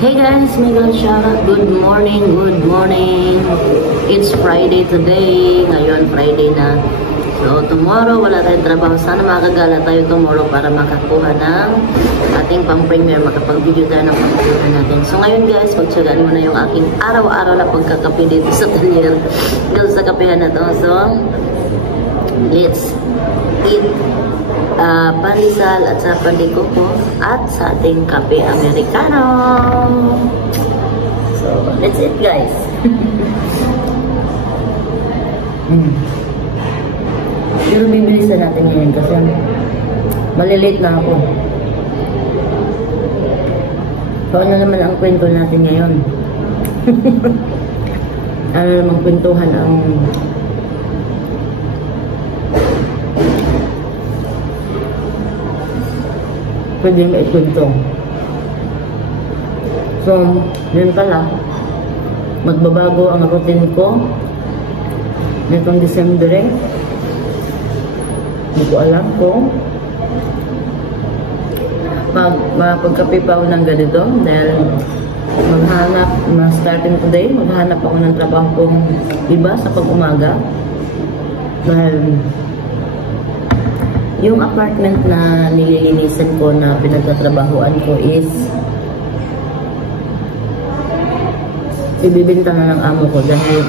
Hey guys, Miguel Shara. Good morning, good morning. It's Friday today. Ngayon, Friday na. So, tomorrow, wala tayong trabaho. Sana makagala tayo tomorrow para makakuha ng ating pang-premiere. Makapag-video tayo ng pang-premiere natin. So, ngayon guys, pagtsagaan mo na yung aking araw-araw na pagkakape dito sa talyer. Dito sa kapehan na to. So, let's eat pandesal at sa pandikoko at sa ating kape Americano. So, let's eat guys. Pero bibilisan natin ngayon kasi malilate na ako. So, ano naman ang kwento natin ngayon? Ano namang kwentuhan ang pwede nga ikwento. So, yun pala, magbabago ang routine ko nitong December. Hindi ko alam kung mapagkape pa ako ng ganito dahil starting today, maghanap ako ng trabaho kong iba sa pag-umaga dahil yung apartment na nililinisan ko na pinagtatrabahuan ko is ibibenta na ng amo ko dahil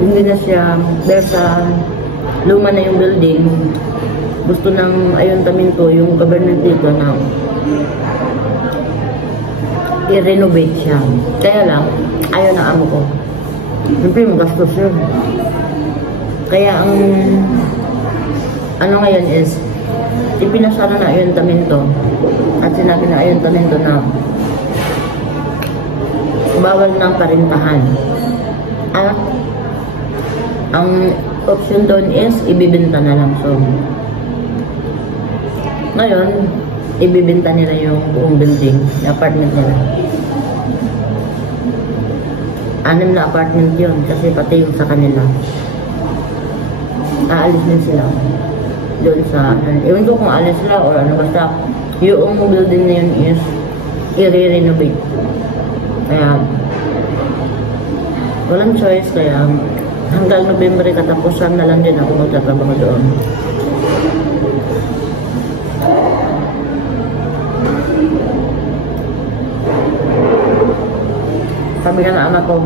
hindi na siya dahil sa luma na yung building. Gusto ng ayuntamiento yung government dito na i-renovate siya, kaya lang ayaw na amo ko. Siyempre magastos yun. Kaya ang ano ngayon is ipinasara na ayuntamiento at sinabi na ayuntamiento na bawal ng parintahan at ang option doon is ibibenta na lang. So ngayon ibibenta nila yung buong building, yung apartment nila. 6 na apartment yun kasi pati yung sa kanila aalis din sila doon sa ewan ko kung aalis sila or ano, basta yung building na yun is i-renovate. Kaya walang choice, kaya hanggang November katapusan na lang din ako magtatrabaho doon. Sabi ng ama ko,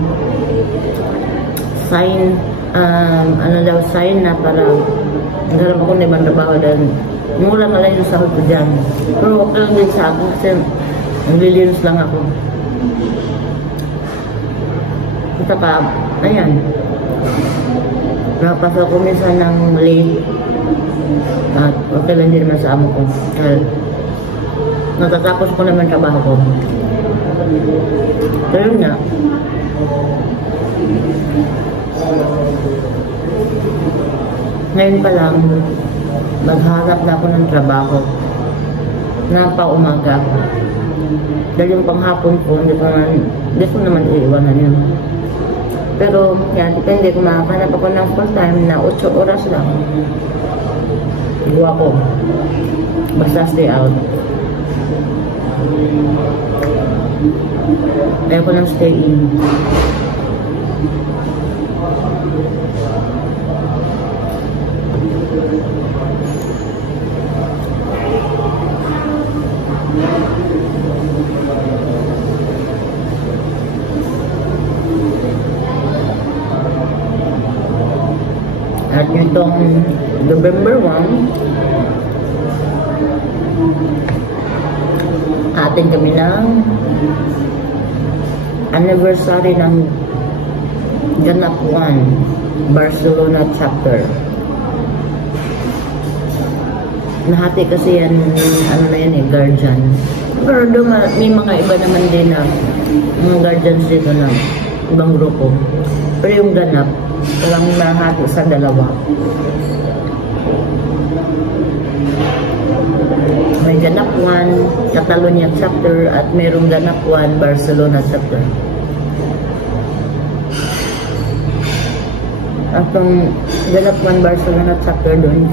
sign ano daw, sign na para nagharap ako na ibang trabaho dahil mura na lang yung sahod ko dyan. Pero okay lang din sa akin kasi naglilinis lang ako. At saka, ayan, nakapasok ko minsan ng late at okay lang din naman sa amo ko dahil natatapos ko naman trabaho ko. Pero yun nga, ngayon pa lang maghanap na ako ng trabaho na pa-umaga dahil yung panghapon ko hindi ko naman iiwanan yun. Pero yan, depende kung makahanap ako ng full time na 8 oras lang, gawa ko basta stay out. Ayaw ko ng stay in. At nitong November 1, atin kami ng anniversary ng Ganap 1 Barcelona chapter. Nahati kasi yan, ano na yan guardian. Pero doon may mga iba naman din na mga guardians dito na ibang grupo. Pero yung Ganap, walang nahati sa 2. May Ganap 1 Catalonia chapter at mayroong Ganap 1 Barcelona chapter. Atong Ganap 1 Barcelona chapter doon,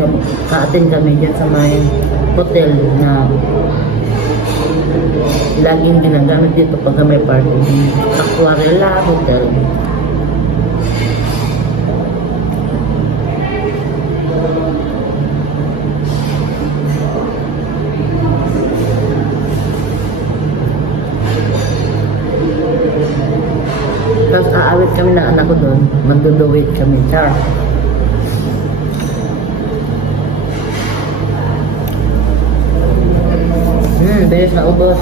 ka-attend kami dyan sa may hotel na Laging ginagamit dito pag may party. Aquarela Hotel. Tapos aawit kami ng anak ko doon. Magduduwit kami. Char. Bilis na ubos.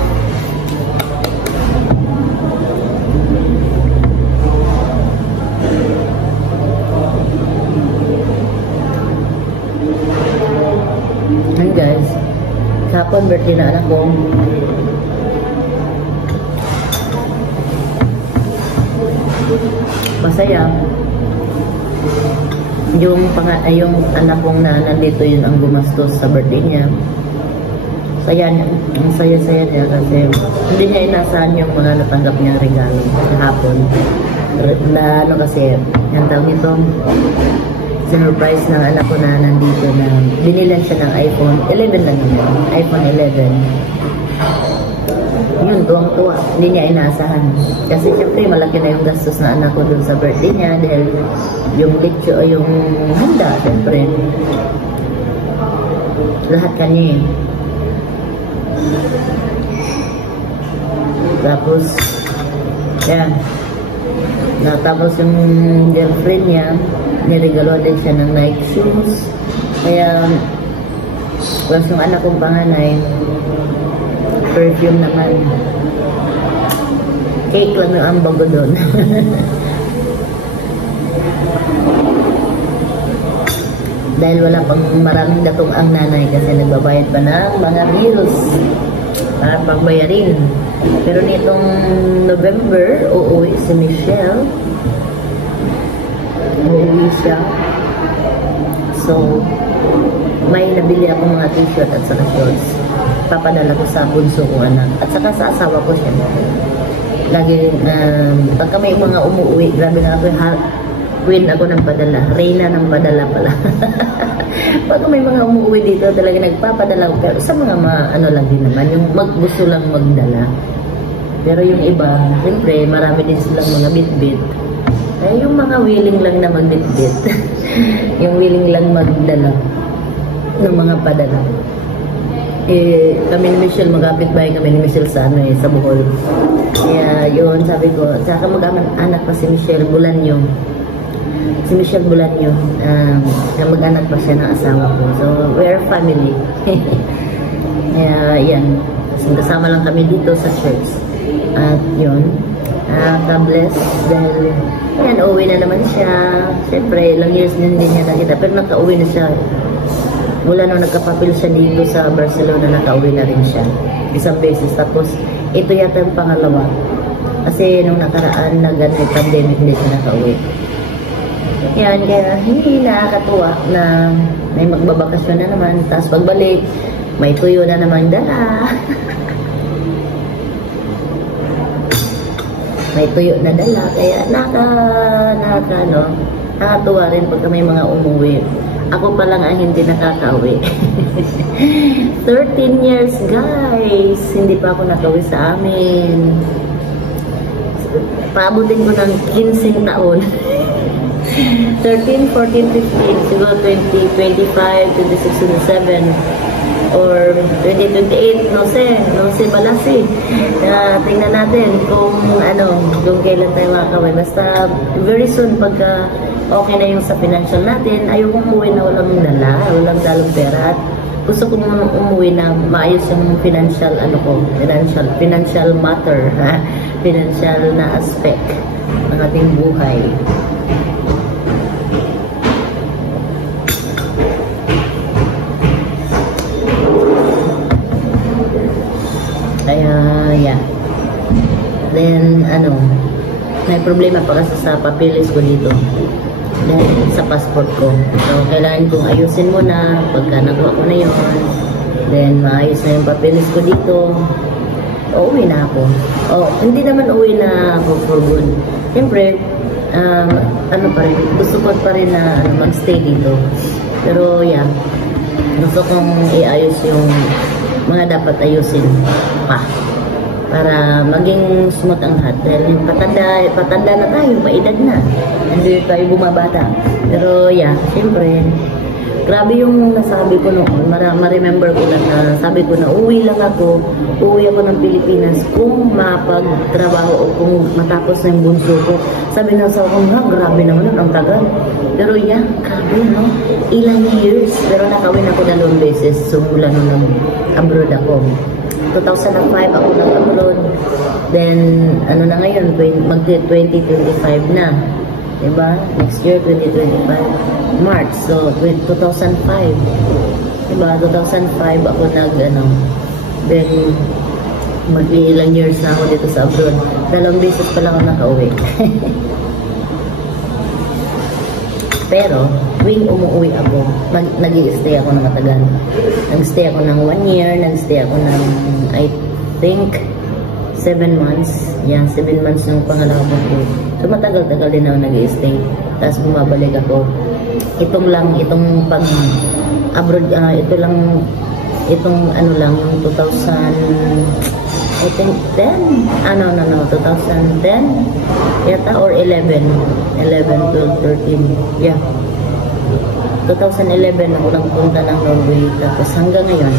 Ayan guys. Kapon birthday na anak ko. Masaya. Yung anak kong na nandito yun ang gumastos sa birthday niya. Saya niya. Ang saya-saya niya kasi hindi niya inasahan yung mga natanggap niyang regalo kahapon. Na ano kasi, yung tawag nito, sinurprise ng anak ko na nandito na binilan siya ng iPhone 11 lang yun. iPhone 11. Yun, tuwang-tuwa. Hindi niya inaasahan. Kasi syempre, malaki na yung gastos na anak ko dun sa birthday niya dahil yung lecture o yung handa, syempre. Lahat kanya eh. Tapos, yan. Tapos yung girlfriend niya, niregalo din siya ng Nike shoes. Kaya, tapos yung anak kong panganay, perfume naman. Cake lang yung ambag ko doon. Dahil wala pang maraming datong ang nanay kasi nagbabayad pa ng mga bills para pagbayarin. Pero nitong November, uuwi si Michelle. Uuwi siya. So, may nabili ako mga t-shirt at saka shorts. Papadala ko sa bunso kong anak. At saka sa asawa ko siya. Lagi, pagka may mga umuwi, grabe na ako, queen ako ng padala. Reyna ng padala pala. Pagka may mga umuwi dito, talaga nagpapadala ko. Pero sa mga ano lang din naman, yung gusto lang magdala. Pero yung iba, siyempre, marami din silang mga bit-bit. Eh, yung mga willing lang na magbit-bit. Yung willing lang magdala ng mga padala. Eh, kami ni Michelle, magkapit-bahay kami ni Michelle sa ano sa Bohol. Kaya yun, sabi ko, saka mag-anak pa si Michelle Bulanyo. Si Michelle Bulanyo, mag-anak pa siya ng asawa ko. So, we're family. Kaya, yan. Kasama lang kami dito sa church. At yun, God-bless. Dahil, yan, uwi na naman siya. Siyempre, ilang years din niya nakita. Pero nakauwi na siya. Mula nung nagkapapil siya dito sa Barcelona, nakauwi na rin siya. Isang beses. Tapos, ito yata yung pangalawa. Kasi nung nakaraan na ganito pandemic, hindi siya nakauwi. Yan, kaya hindi nakakatuwa na may magbabakasyon na naman. Tapos pagbalik, may tuyo na naman dala. May tuyo na dala. Kaya nakakatuwa rin pagka may mga umuwi. Ako pa lang ang hindi nakakauwi. 13 years, guys. Hindi pa ako nakauwi sa amin. Paabutin ko ng 15 taon. 13, 14, 15, siguro 20, 25, 26, 27, or 2028, no sé balas eh. Tingnan natin kung kailan tayo makakawin. Basta very soon, pagka okay na yung sa financial natin, ayokong umuwi na walang dala, walang dalong pera. At gusto ko umuwi na maayos yung financial, financial matter, financial na aspect ng ating buhay. Kaya, yeah. Then, may problema pa kasi sa papeles ko dito. Dahil sa passport ko. So, kailangan kong ayusin muna pagka nakuha ko na yun. Then, maayos na yung papeles ko dito. Uuwi na ako. Hindi naman uwi na ako for good. Siyempre, pa rin, gusto ko pa rin na magstay dito. Pero, yeah. Gusto kong iayos yung mga dapat ayusin pa para maging smooth ang lahat. Dahil patanda na tayo, maedad na. Hindi tayo bumabata. Pero yeah, siyempre, grabe yung nasabi ko noon. Ma-remember ko lang na sabi ko na uwi ako ng Pilipinas kung mapagtrabaho o kung matapos na yung bunso ko. Sabi na sa ako, grabe naman nun, ang tagal. Pero yeah, grabe no, ilang years. Pero nakawin ako 2 beses. So mula nung abroad ako. 2005 ako nag-abroad. Then, ano na ngayon, mag-2025 na. Diba? Next year, 2025. March. So, 2005. Diba? 2005 ako then, mag-ilang years na ako dito sa abroad. 2 beses pa lang ako nakauwi. Pero, tuwing umuwi ako, nag-i-stay ako ng matagal. Nag-stay ako ng 1 year, nag-stay ako ng, I think, 7 months. Yan, 7 months yung pangalawa ko. So, matagal-tagal din ako nag-i-stay. Tapos, bumabalik ako. Itong pag-abroad, itong ano lang, yung 2000, I think 10, 2010 yata or 11, 12, 13, yeah. 2011 ako lang punta ng Norway, tapos hanggang ngayon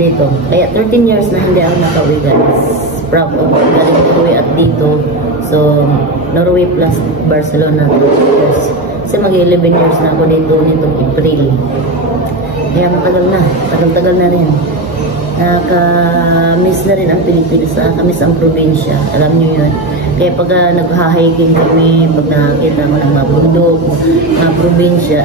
dito. Kaya 13 years na hindi ako nakauwi, guys. Proud of galing uwi at dito. So, Norway plus Barcelona 2 years. Kasi mag-11 years na ako dito nitong April. Kaya matagal na, tagal-tagal na rin. Nakaka-miss na rin ang Pilipinas, nakaka-miss ang probinsya. Alam niyo yun. Kaya pag nag-hiking kami, pag nakakita mo ng mga bundok, mga probinsya,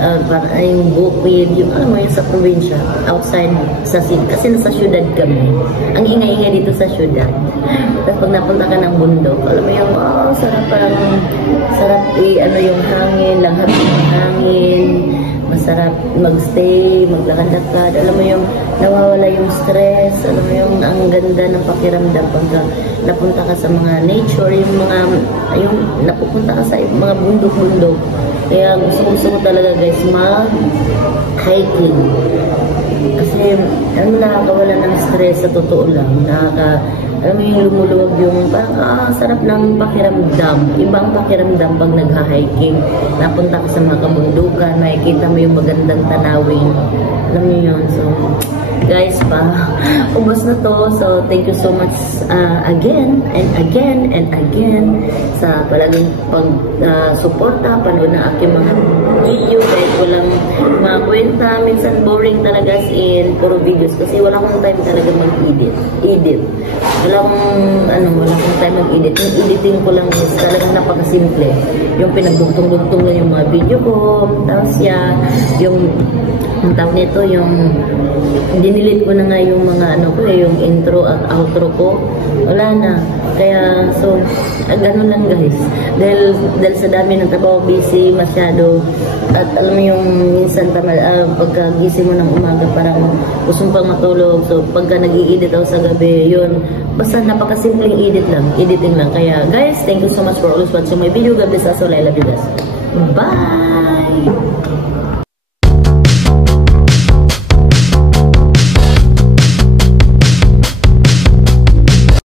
yung bukid, yung alam mo yun sa probinsya, outside sa city. Kasi nasa syudad kami. Ang ingay-ingay dito sa syudad. Tapos pag napunta ka ng bundok, alam mo yung, sarap yung hangin, langhap yung hangin. Masarap mag-stay, maglakad-lakad. Alam mo yung nawawala yung stress. Alam mo yung ang ganda ng pakiramdam pagka napunta ka sa mga nature, yung napupunta ka sa mga bundok-bundok. Kaya gusto ko talaga, guys, mag-hiking. Kasi nakakawala ng stress sa totoo lang. Alam mo yung lumuluwag yung parang sarap ng pakiramdam. Ibang pakiramdam pag nagha-hiking. Napunta ka sa mga kabundukan, makikita mo yung magandang tanawin. Alam mo yun. So, guys, ubos na to. So, thank you so much again and again and again sa palaging pag-suporta, panood ng aking mga video. Kahit walang mga kwenta, minsan boring talaga as in puro videos kasi wala akong time talaga mag-edit. Wala akong time mag-edit. Yung editing ko lang is talagang napakasimple. Yung pinagdugtong-dugtong lang yung mga video ko. Tapos yung tawag nito, yung dinilit ko na nga yung mga yung intro at outro ko. Wala na. Kaya, so, ganun lang, guys. Dahil sa dami ng trabaho, busy, masyado. At alam mo yung minsan, pagkagising mo ng umaga, parang gusto pang matulog. So, pagka nag-i-edit ako sa gabi, yun. Basta napakasimpleng editing lang. Kaya, guys, thank you so much for always watching my video. God bless us all. I love you guys. Bye!